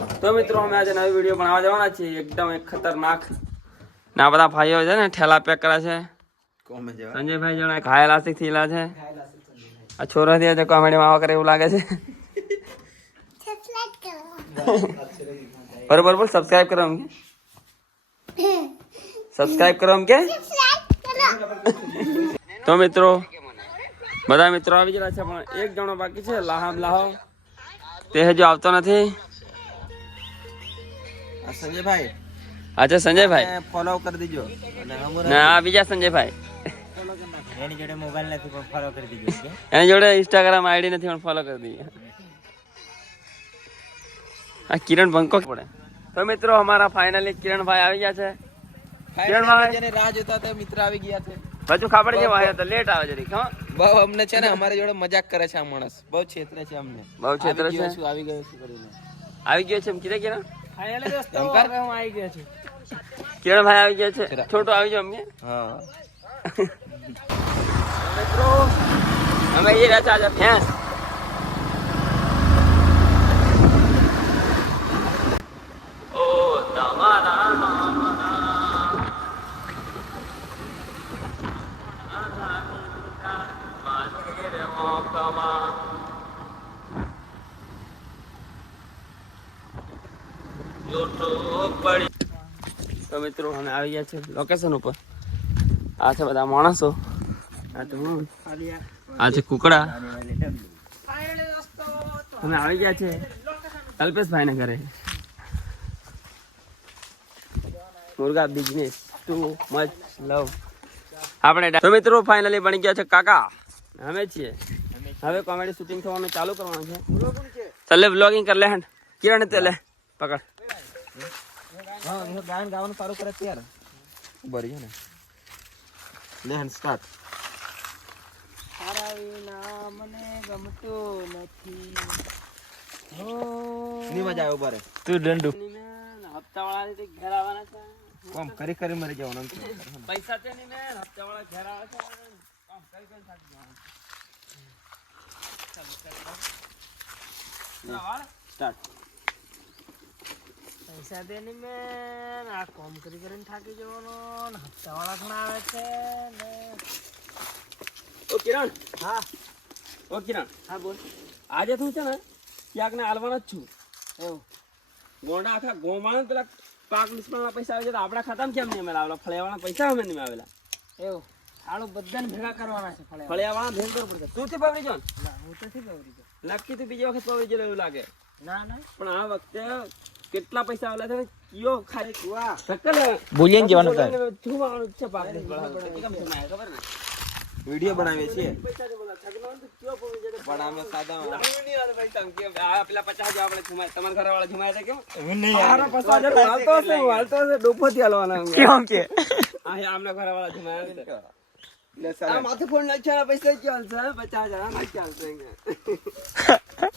તો મિત્રો અમે આજે નવી વિડીયો બનાવવા જવાના છીએ એકદમ એક ખતરનાક ના બધા ભાઈઓ છે ને ઠેલા પેક કરે છે સંજયભાઈ જણા ઘાયલ આશિક થયેલા છે આ છોરો થી છે કોમેડી માં કરે એવું લાગે છે બરોબર બોલ સબસ્ક્રાઇબ કરો એમ સબસ્ક્રાઇબ કરો એમ કે તો મિત્રો બધા મિત્રો આવી ગયા છે પણ એક જણો બાકી છે લાહમ લાહો તે હજુ આવતો નથી સંજયભાઈ अच्छा संजय भाई ફોલો કરી દીજો ના આ બીજા સંજય ભાઈ એની જોડે મોબાઈલ નથી પણ ફોલો કરી દીજો એની જોડે ઇન્સ્ટાગ્રામ આઈડી નથી પણ ફોલો કરી દઈએ આ કિરણ બંકો પડે તો મિત્રો અમારા ફાઇનલી કિરણ ભાઈ આવી ગયા છે કિરણ ભાઈ જેને રાહ જોતા હતા મિત્ર આવી ગયા છે બધું ખાપડ જેવા આવ્યા તો લેટ આવે જરીક હા બહુ અમને છે ને અમારી જોડે મજાક કરે છે આ માણસ બહુ છેતરે છે અમને બહુ છેતરે છે આવી ગયો છું કરીને આવી ગયો છે એમ કીધે કિરણ ફાઇનલી દોસ્તો હવે હું આવી ગયો છું કિરણ ભાઈ આવી ગયા છે છોટો આવી જાવ અમને હા મિત્રો અમે એ રહ્યા છે આજે ભેંસ ઓ તમારા તો મિત્રો અમે આવી ગયા છે લોકેશન ઉપર આ છે બધા માણસો આ તો આ છે કુકડા અમે આવી ગયા છે કલ્પેશભાઈ ને ઘરે મુર્ગા બિઝનેસ ટુ મચ લવ આપણે તો મિત્રો ફાઇનલી બની ગયા છે કાકા અમે છીએ હવે કોમેડી શૂટિંગ થવાનું ચાલુ કરવાનું છે ચાલે વ્લોગિંગ કર લે હેન્ડ કિરણ તે લે પકડ હા એ ગાયન ગાવાનું સારું કરે ત્યાર બરી ને લે હેન્ડ સ્ટાર્ટ તારા વિના મને ગમતું નથી હો ની મજા આવે ઉભા રે તું દંડુ હપ્તા વાળા થી ઘેર આવવાના છે કોમ કરી કરી મરી જવાનું પૈસા છે ની મેં હપ્તા વાળા ઘેર આવે છે કામ કરી કરી થાકી જવાનું સ્ટાર્ટ પૈસા દેની મેં આ કોમ કરી કરીને થાકી જવાનો ને હપ્તા વાળા પણ આવે છે ને ઓ કિરણ હા ઓ કિરણ હા બોલ આજે તું છે ને ક્યાંક ને હાલવાનો જ છું એવું ગોંડા આખા ગોમાણા પેલા પાક નિષ્ફળના પૈસા આવે છે તો આપણા ખાતામાં કેમ નહીં આવેલા ફળિયાવાળા પૈસા અમે નહીં આવેલા એવું આળું બધાને ભેગા કરવાના છે ફળિયા ફળિયાવાળા ભેગ કરવું પડશે તું થી પકડી જો ના હું તો થી ગૌરી ગયો નક્કી તું બીજી વખત પકડી જાય એવું લાગે ના ના પણ આ વખતે કેટલા પૈસા આવેલા છે કયો ખાલી કુવા બોલિયન જવાનું કાય જોવાનું છે પાક નિષ્ફળ કેમ છે માય ખબર ને વિડિયો બનાવીએ છીએ પૈસા દે બોલા છગનો તો કયો પકડી જાય પણ અમે સાદા નહીં યાર ભાઈ તમ કે આ પેલા 50 હજાર આપણે ઘુમાય તમારા ઘરવાળા ઘુમાય છે કેમ નહીં આરો 50 હજાર હાલતો હશે ડોફોથી હાલવાના કેમ કે આ આમના ઘરવાળા ઘુમાય છે આ માથે ફોન નાખ્યા પૈસા ચાલશે 50 હજાર ના ચાલશે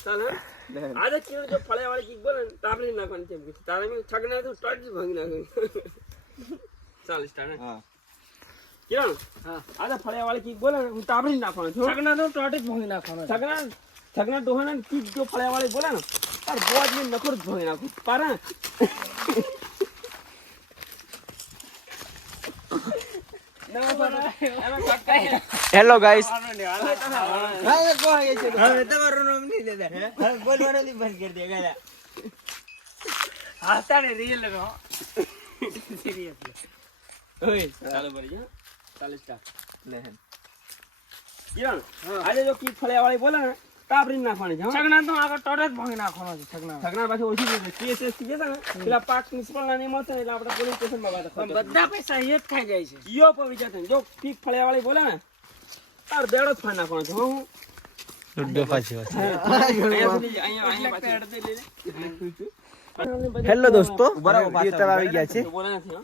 ચાલ આજે કિરણ જો ફળિયાવાળી ચીજ બોલે ને તાપણી નાખવાની છે તારે મેં છગના તો ટોટી ભાંગી નાખ્યું ચાલ સ્ટાર્ટ હા કિરણ હા આજે ફળિયાવાળી ચીજ બોલે ને હું તાપણી નાખવાનો છું છગના તો ટોટી જ ભાંગી નાખવાનો છે. છગના ડોહાના ચીજ જો ફળિયાવાળી બોલે ને તાર બોજ ને નખર જ ભાંગી નાખું પારા હેલો ગાઈસ હાતા ને રીલ નો સિરિયસલી ચાલો ભરી જા ચાલ સ્ટાર્ટ કિરણ આજે જો કી ફળિયાવાળી બોલે ને તાપરી નાખવાની છે છગના તો આગળ ટોટે જ ભાંગી નાખવાનો છે છગના છગના પાછી ઓછી કેસ થઈ જશે ને પેલા પાક નિષ્ફળના નિયમ હશે ને એટલે આપણે પોલીસ સ્ટેશનમાં વાત પણ બધા પૈસા એ જ ખાઈ જાય છે ઈયો પર વિચાર જો પીક ફળિયાવાળી બોલે ને તાર બેડો જ ફાડ નાખવાનો છે હું હેલો દોસ્તો આવી ગયા છે બોલે નથી હો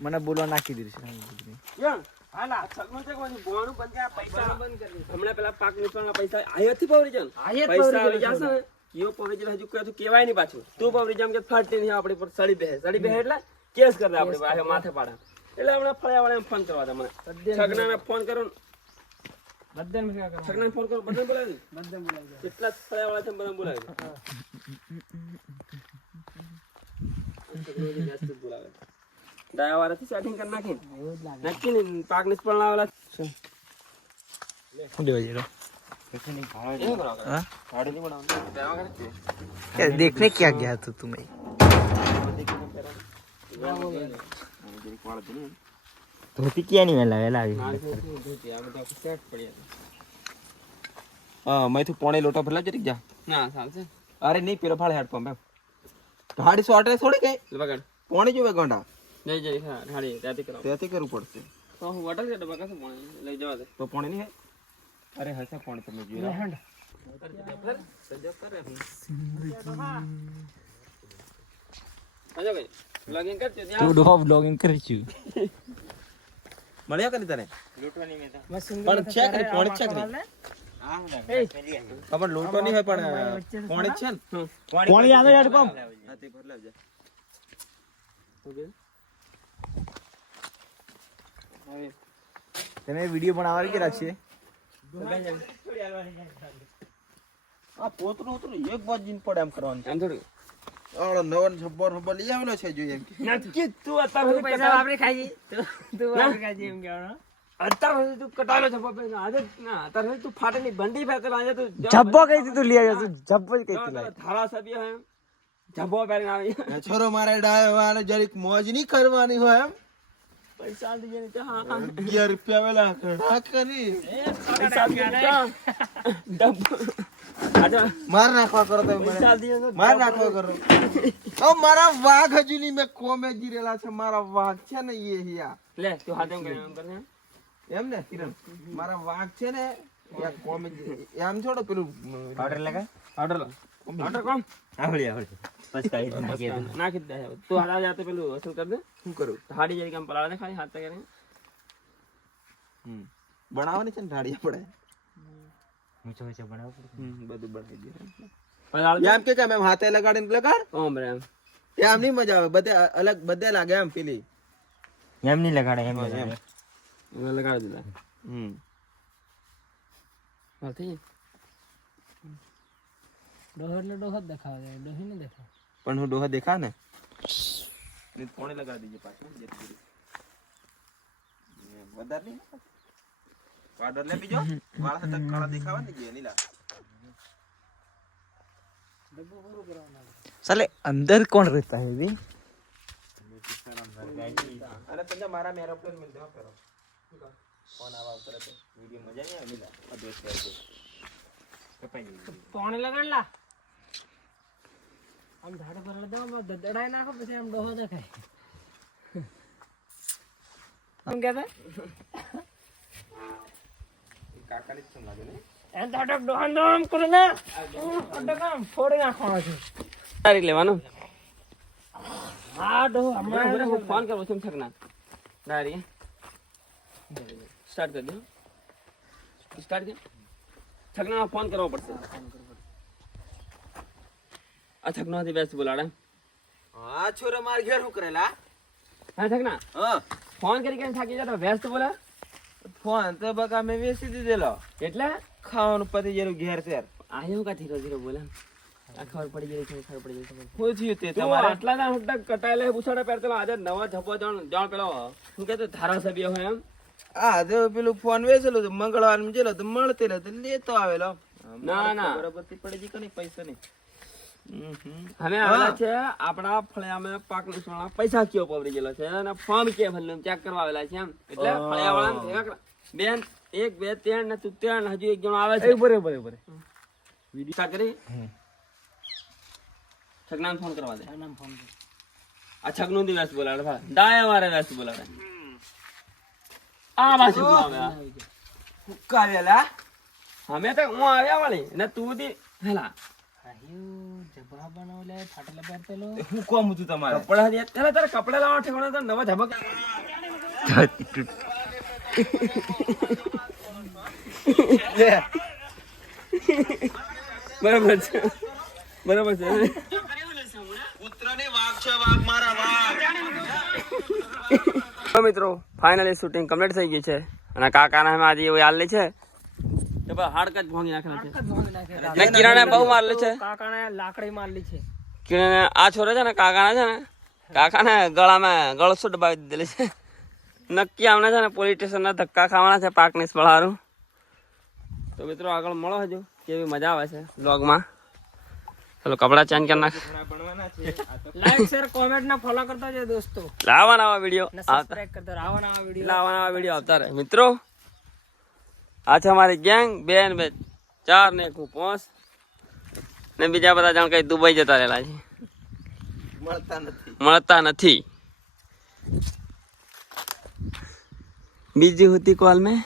મને બોલવા નાખી દીધું છે યાર હાલા છગનો છે કોઈ બોવાનું બંધ કે પૈસા બંધ કરી હમણાં પેલા પાક નિષ્ફળના પૈસા આયાથી પવરી જન પૈસા આવી જશે ને ઈયો પવરી જશે હજુ કહેતું કેવાય નહીં પાછું તું પવરી જામ કે ફાટી નહીં આપણી પર સડી બેહે એટલે કેસ કરી દે આપણે પાસે માથે પાડા એટલે હમણાં ફળિયાવાળાને ફોન કરવા દે મને છગનાને ફોન કરો બધાને ભેગા કરવા છગનાને ફોન કરો બધાને બોલાવી બધાને બોલાવી કેટલા ફળિયાવાળા છે બધાને બોલાવી ડાયાવાળાથી સેટિંગ કરી નાખી એવું જ લાગે. નક્કી ને પાક નિષ્ફળ આવેલા શું લેવા જઈ हाँ? क्या देखने क्या गया था तुम्हें? धोती क्या नहीं मिला है लागे मैं तो पौने लोटा भरला जरी जा ના ચાલશે अरे नहीं पेलो फाड़ हेड पंप गाड़ी शॉर्ट है थोड़ी गई બગાડ पौने जो गंडा જઈ જઈ હા ઢાળી ત્યાંથી કરાવો त्याते करू पड़ते તો હું વોટર કે ડબ્બા કશું પાણી લઈ જવા દે तो पौने नहीं है अरे हंसा पौने तो मैं जी रहा હેંડ. અજો ભાઈ લોગિન કર तू ત્યાં डोहा ब्लॉगिंग कर छु મળ્યા કરી તને બસ સિંગલ પણ તો છે કે તારે પોણી આ છે કે વાંકા નહીં? વાળને. ખબર લોટો નહીં હોય પણ પોણી છે ને પોણી આવે યાર કોમ. હા તે ભર લાવજે તમે વિડિયો બનાવવા કે રાખશે આ પોતરો ઉતરો એક બાદ જીન પડે એમ કરવાનું એમ થોડું આળો નવન છબ્બર છબ્બર લઈ આવેલો છે જોઈએ એમ કે તું અત્યારે તું પૈસા વાપરી ખાઈ જી. તું વાપરી ખાઈ જી એમ કહેવાનો. અત્યારે તું કટાયેલો છે બાપા આજે ના અત્યારે તું ફાટેલી બંડી ફેરતો આજે તું જબ્બો કઈ તું લઈ આવ્યો તું જબ્બો જ કઈ તું લાવ્યો. ધારાસભ્ય હે જબ્બો પહેરીને આવી છોરો મારે ડાય વાળો જરીક મોજ નહીં કરવાની હોય એમ પૈસા દીજે ને હા હા 11 રૂપિયા વેલા ઘણા કરી પૈસા દીજે ડબ્બો આજે માર નાખવા કરો તમે મને પૈસા દીજે ને માર નાખવા કરો ઓ મારા વાઘ હજુ ની મેં કોમે જીરેલા છે મારા વાઘ છે ને એ હિયા લે તું હાથ એમ કરી એમ કરે એમ ને કિરણ મારા વાઘ છે ને યા કોમે એમ છોડો પેલું ઓર્ડર લગા ઓર્ડર લો ઓર્ડર કોણ આવડી આવડી પછી કાઈ નાખી દે નાખી દે તું હાલા જાતે પેલું અસલ કર દે શું કરું હાડી જરી કામ પલાળે ખાલી હાથ કરે બનાવવાની છે ને ઢાળી પડે બધું બનાવી દે પલાળ એમ કે એમ હાથે લગાડીને લગાડ ઓમ રે એમ એમ નહીં મજા આવે બધે અલગ બધે લાગે એમ પેલી એમ નહીં લગાડે એમ એમ મેં લગાડી દીધા હાલ થઈ ડોહો એટલે ડોહો જ દેખાવા દે ડોહી ને દેખાવ. પણ હું ડોહા દેખા ને કોણે લગાડી દીજે પાછું વધારે નહીં પાવડર લે બીજો વાળ હતા કાળા દેખાવા ને જે નીલા साले अंदर कौन रहता है भी અરે તને મારા મે એરોપ્લેન મિલ દો કરો ફોન આવા કરે તો વિડિયો મજા નહીં આવે નીલા આ દેખ કરજો પાણી લગાડલા આમ ઝાડ પર દો દડાઈ નાખો પછી આમ ડોહો દેખાય. આમ કહેતા કાકાની જ લાગે ને એમ તો અટક ડોહાન દો આમ કરે ને અટક આમ ફોડી નાખવાનો છે. તારીખ લેવાનું હા ડોહો હમણાં હું ફોન કરું છું થકના તારી સ્ટાર્ટ કરી દો સ્ટાર્ટ કર થકના ફોન કરવો પડશે આ થકનો હતી બેસ્ટ બોલાડે હા છોરા માર ઘેર હું કરેલા હા થકના હા ફોન કરી કરીને થાકી જતો વ્યસ્ત બોલા ફોન તો બકા મેં વેચી દીધેલો એટલે ખાવાનું પતિ જેરું ઘેર છે આયો કા ધીરે ધીરે બોલે આ ખબર પડી ગઈ છે ખબર પડી ગઈ છે હું થયું તે તમારે તમારે આટલા ના હુટ્ટા કટાયેલા પૂછાડા પહેરતો આજે નવા ધબ્બો જાણ પેલો શું કહેતો ધારાસભ્ય હોય એમ આ જો પેલું ફોન વેચેલો તો મંગળવાર માં જેલો તો મળતે તો લેતો આવેલો ના ના બરાબર થી પડી જી કની પૈસા નહીં અમે આવેલા છે આપણા ફળિયામાં પાક નુકસાન પૈસા કયો પવરી ગયેલો છે અને ફોર્મ કે ભલે ચેક કરવા આવેલા છે એમ એટલે ફળિયા વાળા બેન 1 2 3 ને તું 3 હજુ એક જણો આવે છે બરોબર વિડિયો સ્ટાર્ટ કરી છગનાન ફોન કરવા દે નામ ફોન કર. આ છગનું દિવસ બોલાડે ભા ડાય મારે વ્યસ્ત બોલાડે આ બાજુ આવે કાવેલા અમે તો હું આવ્યા વાળી ને તું દી હેલા આયું જબા બનાવલે ફાટેલા પહેરતેલો હું કોમ હતું તમારે કપડા દે તારે તારે કપડા લાવવા ઠેકાણા તો નવા ધબક બરાબર છે બરાબર છે પુત્રની વાઘ છે વાઘ મારા વાઘ તો મિત્રો ફાઇનલી શૂટિંગ કમ્પ્લીટ થઈ ગઈ છે અને કાકાના અમે આજે એવું હાલ છે તો બસ હાડકા જ ભાંગી નાખેલા છે ભાંગી નાખે. ને કિરણે બહુ મારલે છે કાકાને લાકડી મારલી છે. કે આ છોરો છે ને કાકાને ગળામાં ગળસો દબાવી દીધેલી છે. નક્કી આમને છે ને પોલીસ સ્ટેશનના ધક્કા ખાવાના છે પાક નિષ્ફળારું. તો મિત્રો આગળ મળો હજુ કેવી મજા આવે છે બ્લોગમાં. ચલો કપડા ચેન્જ કરી નાખ. લાઈક શેર કોમેન્ટ ને ફોલો કરતા જજો દોસ્તો. લાવા નવા વિડીયો ને સબસ્ક્રાઇબ કરતા રહો. આવા નવા વિડીયો આવતા રહે મિત્રો. આ છે અમારી ગેંગ 2 ને 2 4 ને 1 5 ને બીજા બધા જણ કઈ દુબઈ જતા રહેલા છે. મળતા નથી. बिजी होती कॉल में.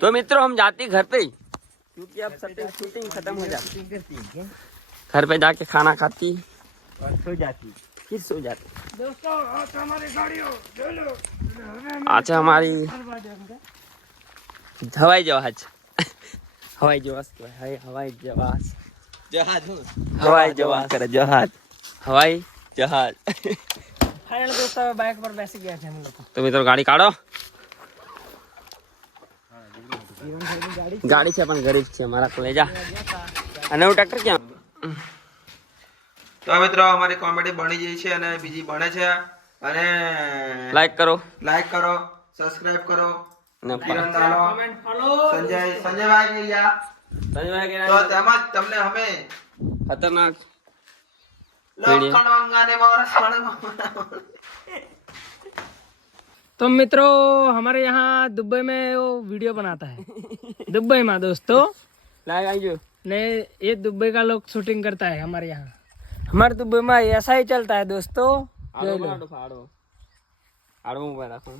तो मित्रों हम जाती घर पे क्योंकि अब शूटिंग खत्म हो जाती. घर पे जाके खाना खाती और सो जाती. फिर सो जाती. दोस्तों हमारी गाड़ियों चलो. अच्छा हमारी हवाई जहाज हवाई जहाज हवाई जहाज हवाई जहाज करे जहाज हवाई जहाज. फाइनल दोस्तों बाइक पर बैठ गया थे हम लोग. तो मित्रों गाड़ी काढो. गाड़ी છે પણ ગરીબ છે મારા को ले जा. અને હું ટ્રેક્ટર ક્યાં. તો મિત્રો અમારી કોમેડી બની ગઈ છે અને બીજી બને છે અને લાઈક કરો સબસ્ક્રાઇબ કરો ને કિરણ દાલો कमेंट फॉलो. સંજયભાઈ ગયા તો તેમાં તમને અમે खतरनाक લોખંડવાંગાને મોરસ तो मित्रों हमारे यहाँ दुबई में वो वीडियो बनाता है. दुबई में दोस्तों लाइक आई जो ने ये दुबई का लोग शूटिंग करता है हमारे यहाँ. हमारे दुबई में ऐसा ही चलता है दोस्तों. आड़ो आड़ो आड़ो आड़ो मोबाइल रखो.